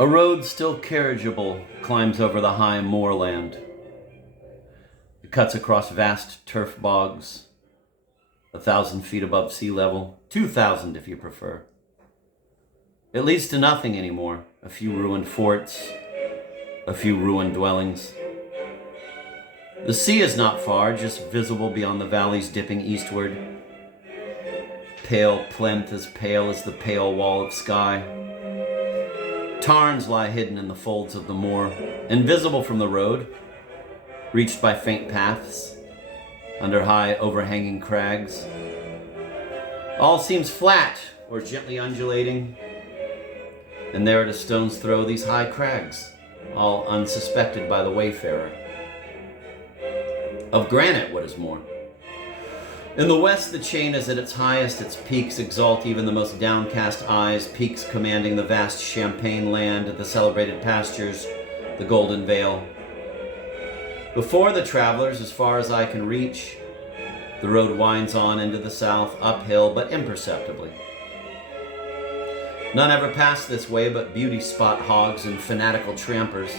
A road still carriageable climbs over the high moorland. It cuts across vast turf bogs, 1,000 feet above sea level, 2,000 if you prefer. It leads to nothing anymore. A few ruined forts, a few ruined dwellings. The sea is not far, just visible beyond the valleys dipping eastward. Pale plinth as pale as the pale wall of sky. Tarns lie hidden in the folds of the moor, invisible from the road, reached by faint paths, under high overhanging crags. All seems flat or gently undulating, and there at a stone's throw these high crags, all unsuspected by the wayfarer. Of granite, what is more. In the west, the chain is at its highest, its peaks exalt even the most downcast eyes, peaks commanding the vast champaign land, the celebrated pastures, the golden vale. Before the travelers, as far as I can reach, the road winds on into the south, uphill but imperceptibly. None ever pass this way but beauty spot hogs and fanatical trampers.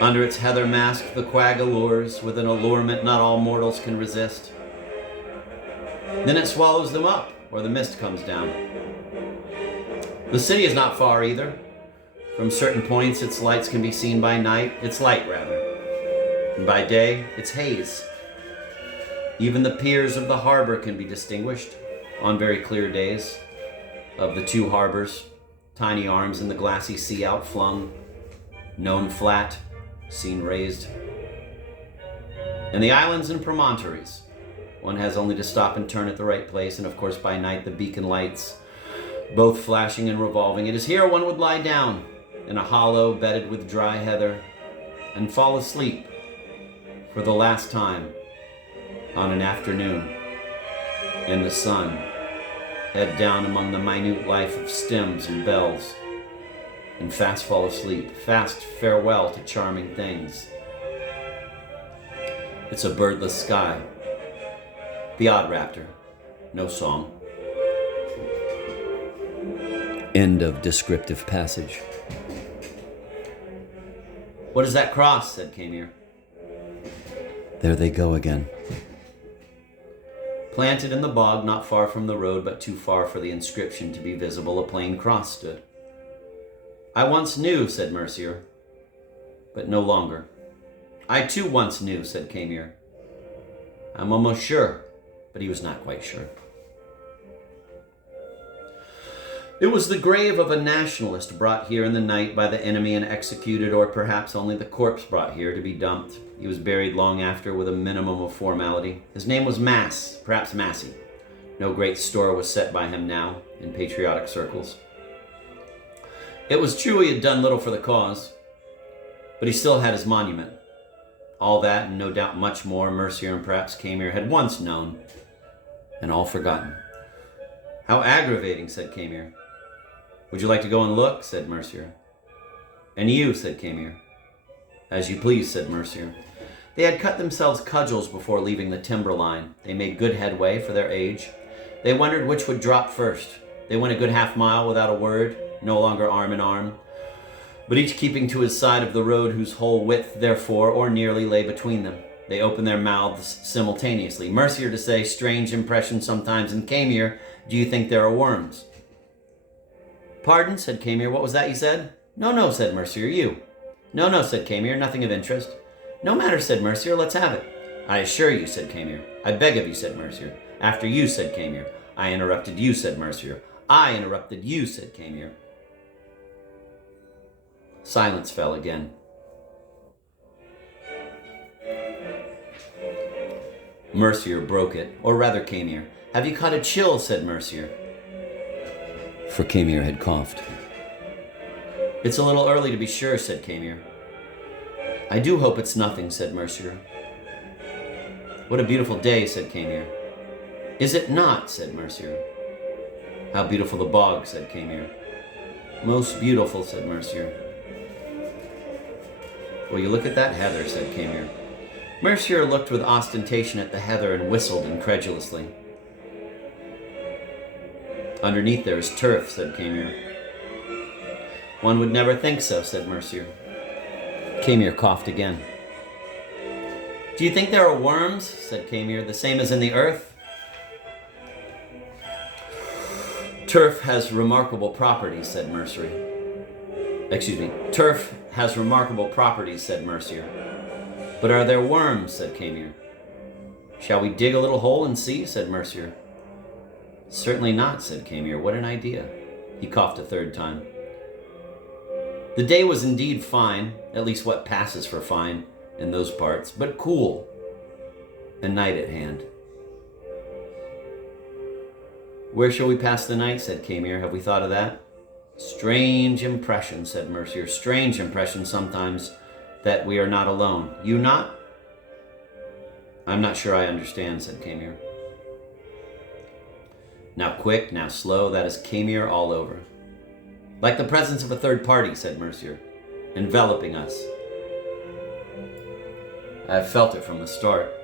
Under its heather mask, the quag allures with an allurement not all mortals can resist. Then it swallows them up, or the mist comes down. The city is not far either. From certain points, its lights can be seen by night, its light rather. And by day, its haze. Even the piers of the harbor can be distinguished on very clear days. Of the two harbors, tiny arms in the glassy sea outflung, known flat, seen raised. And the islands and promontories. One has only to stop and turn at the right place, and of course by night the beacon lights, both flashing and revolving. It is here one would lie down, in a hollow bedded with dry heather, and fall asleep for the last time on an afternoon in the sun, head down among the minute life of stems and bells, and fast fall asleep, fast farewell to charming things. It's a birdless sky. The odd raptor, no song. End of descriptive passage. What is that cross? Said Camier. There they go again. Planted in the bog not far from the road, but too far for the inscription to be visible, a plain cross stood. I once knew, said Mercier, but no longer. I too once knew, said Camier. I'm almost sure. But he was not quite sure. It was the grave of a nationalist brought here in the night by the enemy and executed, or perhaps only the corpse brought here to be dumped. He was buried long after with a minimum of formality. His name was Mass, perhaps Massey. No great store was set by him now in patriotic circles. It was true he had done little for the cause, but he still had his monument. All that, and no doubt much more, Mercier and perhaps Camier had once known, and all forgotten. How aggravating, said Camier. Would you like to go and look? Said Mercier. And you, said Camier. As you please, said Mercier. They had cut themselves cudgels before leaving the timber line. They made good headway for their age. They wondered which would drop first. They went a good half-mile without a word, no longer arm in arm, but each keeping to his side of the road, whose whole width, therefore, or nearly, lay between them. They opened their mouths simultaneously. Mercier to say, strange impression sometimes, and Camier, do you think there are worms? Pardon, said Camier, what was that you said? No, said Mercier, you. No, said Camier, nothing of interest. No matter, said Mercier, let's have it. I assure you, said Camier. I beg of you, said Mercier. After you, said Camier. I interrupted you, said Mercier. I interrupted you, said Camier. Silence fell again. Mercier broke it, or rather Camier. Have you caught a chill, said Mercier. For Camier had coughed. It's a little early to be sure, said Camier. I do hope it's nothing, said Mercier. What a beautiful day, said Camier. Is it not, said Mercier. How beautiful the bog, said Camier. Most beautiful, said Mercier. Will you look at that heather, said Camier. Mercier looked with ostentation at the heather and whistled incredulously. Underneath there is turf, said Camier. One would never think so, said Mercier. Camier coughed again. Do you think there are worms, said Camier, the same as in the earth? Turf has remarkable properties, said Mercier. Turf has remarkable properties, said Mercier. But are there worms, said Camier. Shall we dig a little hole and see, said Mercier. Certainly not, said Camier. What an idea. He coughed a third time. The day was indeed fine, at least what passes for fine in those parts, but cool, and night at hand. Where shall we pass the night, said Camier. Have we thought of that? Strange impression, said Mercier. Strange impression sometimes that we are not alone. You not? I'm not sure I understand, said Camier. Now quick, now slow, that is Camier all over. Like the presence of a third party, said Mercier, enveloping us. I have felt it from the start,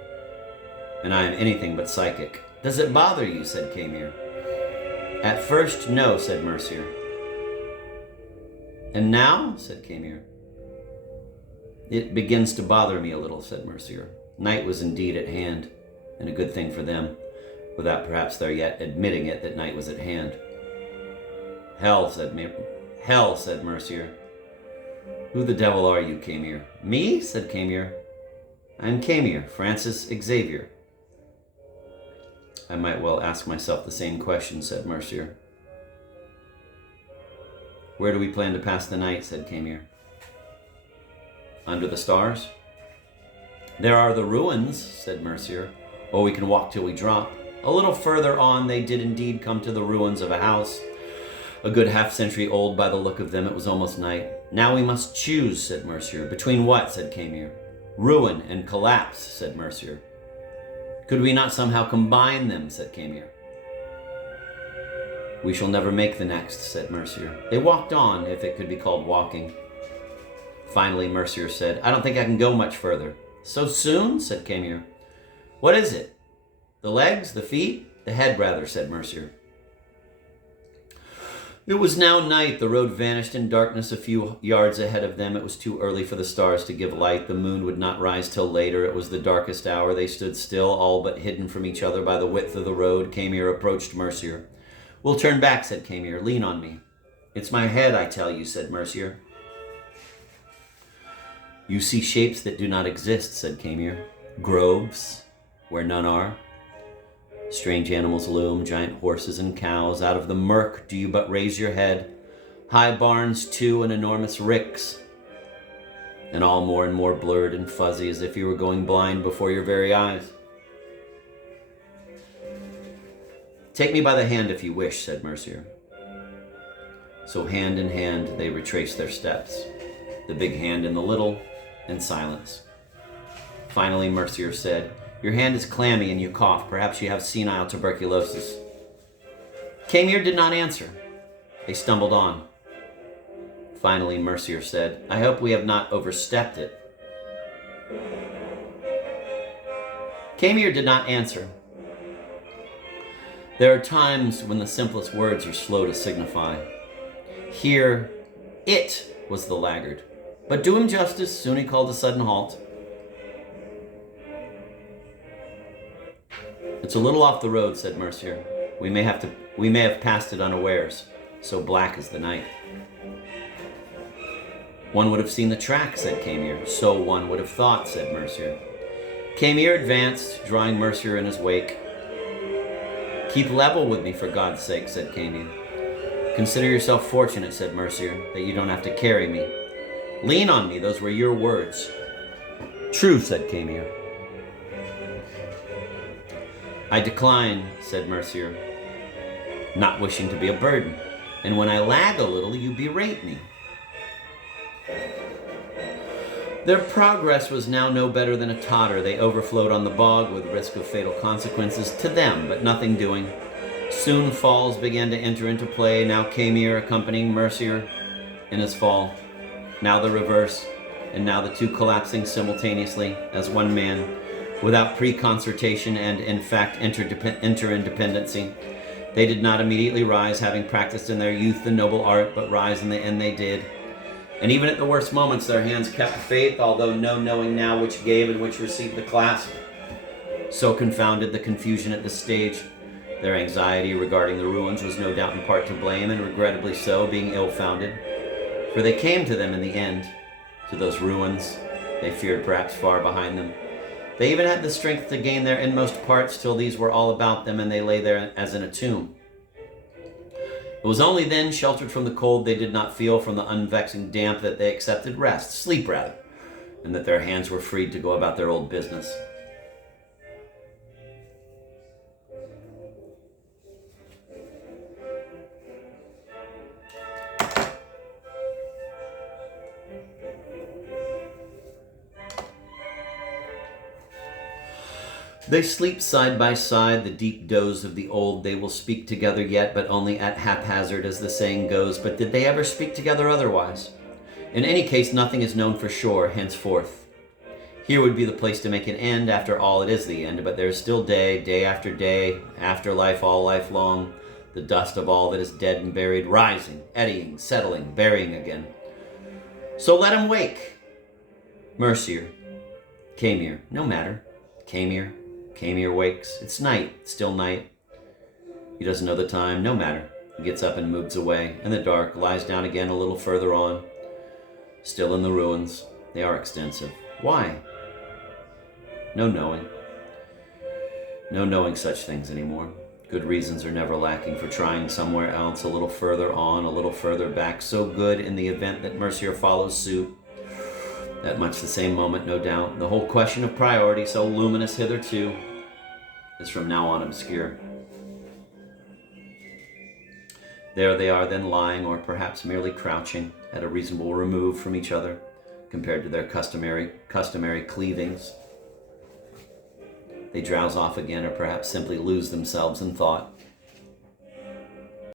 and I am anything but psychic. Does it bother you, said Camier. At first, no, said Mercier. And now, said Camier. It begins to bother me a little, said Mercier. Night was indeed at hand, and a good thing for them, without perhaps their yet admitting it that night was at hand. Hell, said Mercier. Who the devil are you, Camier? Me, said Camier. I am Camier, Francis Xavier. I might well ask myself the same question, said Mercier. Where do we plan to pass the night, said Camier. Under the stars? There are the ruins, said Mercier, or we can walk till we drop. A little further on they did indeed come to the ruins of a house, a good half-century old by the look of them. It was almost night. Now we must choose, said Mercier. Between what, said Camier. Ruin and collapse, said Mercier. Could we not somehow combine them, said Camier. We shall never make the next, said Mercier. They walked on, if it could be called walking. Finally, Mercier said, I don't think I can go much further. So soon, said Camier. What is it? The legs, the feet, the head rather, said Mercier. It was now night. The road vanished in darkness a few yards ahead of them. It was too early for the stars to give light. The moon would not rise till later. It was the darkest hour. They stood still, all but hidden from each other by the width of the road. Camier approached Mercier. We'll turn back, said Camier. Lean on me. It's my head, I tell you, said Mercier. You see shapes that do not exist, said Camier. Groves, where none are. Strange animals loom, giant horses and cows. Out of the murk do you but raise your head. High barns, too, and enormous ricks. And all more and more blurred and fuzzy, as if you were going blind before your very eyes. Take me by the hand if you wish, said Mercier. So hand in hand they retraced their steps, the big hand in the little, in silence. Finally, Mercier said, Your hand is clammy and you cough. Perhaps you have senile tuberculosis. Camier did not answer. They stumbled on. Finally, Mercier said, I hope we have not overstepped it. Camier did not answer. There are times when the simplest words are slow to signify. Here, it was the laggard. But do him justice, soon he called a sudden halt. It's a little off the road, said Mercier. We may have passed it unawares. So black is the night. One would have seen the track, said Camier. So one would have thought, said Mercier. Camier advanced, drawing Mercier in his wake. Keep level with me, for God's sake, said Camier. Consider yourself fortunate, said Mercier, that you don't have to carry me. Lean on me, those were your words. True, said Camier. I decline, said Mercier, not wishing to be a burden. And when I lag a little, you berate me. Their progress was now no better than a totter. They overflowed on the bog with risk of fatal consequences to them, but nothing doing. Soon falls began to enter into play, now Camier accompanying Mercier in his fall. Now the reverse, and now the two collapsing simultaneously as one man, without pre-concertation and, in fact, interindependency. They did not immediately rise, having practiced in their youth the noble art, but rise in the end they did. And even at the worst moments their hands kept faith, although no knowing now which gave and which received the clasp. So confounded the confusion at this stage. Their anxiety regarding the ruins was no doubt in part to blame, and regrettably so, being ill-founded. For they came to them in the end, to those ruins they feared perhaps far behind them. They even had the strength to gain their inmost parts till these were all about them, and they lay there as in a tomb. It was only then, sheltered from the cold they did not feel, from the unvexing damp, that they accepted rest, sleep rather, and that their hands were freed to go about their old business. They sleep side by side, the deep doze of the old. They will speak together yet, but only at haphazard, as the saying goes. But did they ever speak together otherwise? In any case, nothing is known for sure henceforth. Here would be the place to make an end. After all, it is the end, but there is still day, day after day, afterlife all life long, the dust of all that is dead and buried, rising, eddying, settling, burying again. So let him wake. Mercier, Camier, no matter. Camier wakes. It's night, still night. He doesn't know the time, no matter. He gets up and moves away. In the dark, lies down again a little further on. Still in the ruins. They are extensive. Why? No knowing. No knowing such things anymore. Good reasons are never lacking for trying somewhere else, a little further on, a little further back. So good in the event that Mercier follows suit. At much the same moment, no doubt. The whole question of priority, so luminous hitherto, is from now on obscure. There they are then lying, or perhaps merely crouching, at a reasonable remove from each other, compared to their customary cleavings. They drowse off again, or perhaps simply lose themselves in thought.